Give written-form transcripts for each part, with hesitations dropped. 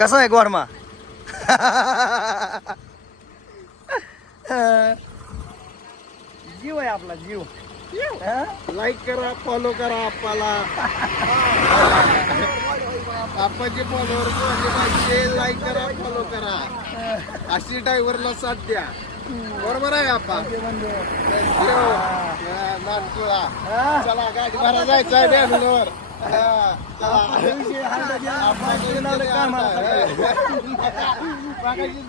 कसा आहे गोडमा? जीव आहे आपला जीव. लाईक करा, फॉलो करा आप्पाला. आप्पाचे फॉलोअर पाहिजे, लाईक करा, फॉलो करा. अशी ड्रायव्हरला साथ द्या. बरोबर आहे आप्पा? नाटकुळा. चला गाडी भरा जायचं आहे बँगलोर.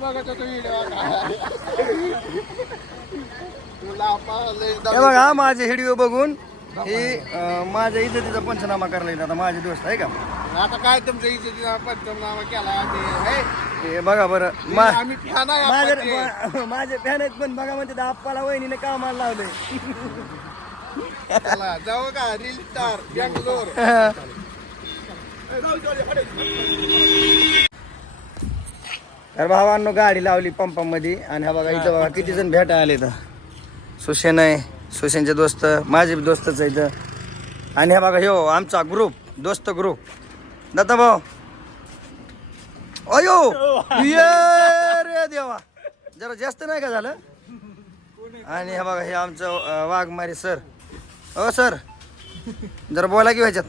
बघत होतो व्हिडिओ. हे बघा माझे व्हिडिओ बघून हे माझ्या इज्जतीचा पंचनामा करायला येतात. आता माझे दोस्त आहे का? आता काय तुमच्या इज्जतीचा पंचनामा केला आम्ही? हे बघा बरं आम्ही फॅन आहे आप्पाचे. माझे फॅन आहेत पण बघा म्हणते आप्पाला वहिनीने कामाला लावलंय. चला जाऊ का रील स्टार बँगलोर. तर भावांनो गाडी लावली पंपामध्ये आणि हा बघा इथं बघा किती जण भेटायला आले. तर सुशेन आहे, सुशेनचे दोस्त, माझे बी दोस्तच आहे इथं. आणि हा बघा ह्यो आमचा ग्रुप, दोस्त ग्रुप. दत्ता भाऊ अयो ये रे देवा, जरा जास्त नाही का झालं? आणि हा बघा हे आमचं वाघमारे सर. हो सर जरा बोला की ह्याच्यात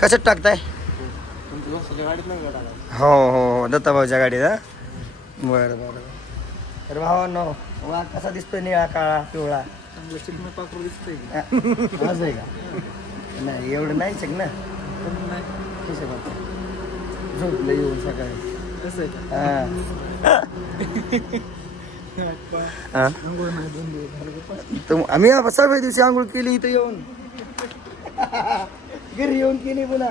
कशात टाकताय? हो हो दत्ता भाऊच्या गाडीत. हा बरं बरं. तर भावांनो वाघ कसा दिसतोय? निळा काळा पिवळा आज आहे का? नाही एवढं नाही शक ना. झोपलं येऊन सकाळी. आम्ही सगळ्या दिवशी आंघोळ केली इथं येऊन. घरी येऊन केली पुन्हा.